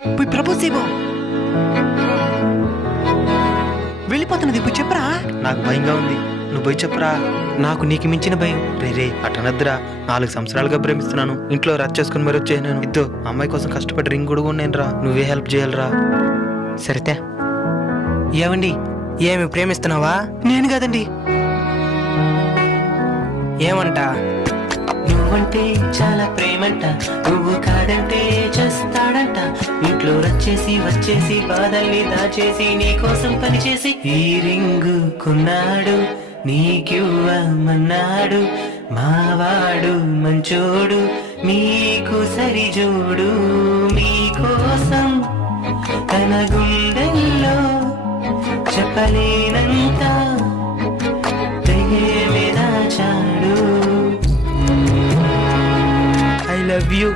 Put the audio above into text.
పోయి ప్రపోజ్ చేయబో. వెళ్ళిపోతున్నది పోయి చెప్పరా. నాకు భయంగా ఉంది, నువ్వు పోయి చెప్పరా. నాకు నీకు మించిన భయం. రే అటనద్దురా, 4 సంవత్సరాలుగా ప్రేమిస్తున్నాను. ఇంట్లో రచ్చ చేసుకుని మరి వచ్చే నేను ఇద్దో అమ్మాయి కోసం కష్టపడి రింగ్ కూడా నేను రా. నువ్వే హెల్ప్ చేయాలరా. సరితే ఏమండి, ఏమి ప్రేమిస్తున్నావా? నేను కాదండి. ఏమంట? నువ్వంటే చాలా ప్రేమంట, నువ్వు కాదంటే చేస్తాడంట. ఇంట్లో రచ్చేసి వచ్చేసి బాధల్ని దాచేసి నీ కోసం పనిచేసి ఈ రింగు కొన్నాడు, నీకివ్వమన్నాడు. మావాడు మంచోడు, మీకు సరిజోడు. మీకోసం తన గుండెల్లో చెప్పలేనంత ప్రేమే దాచాడు. I love you.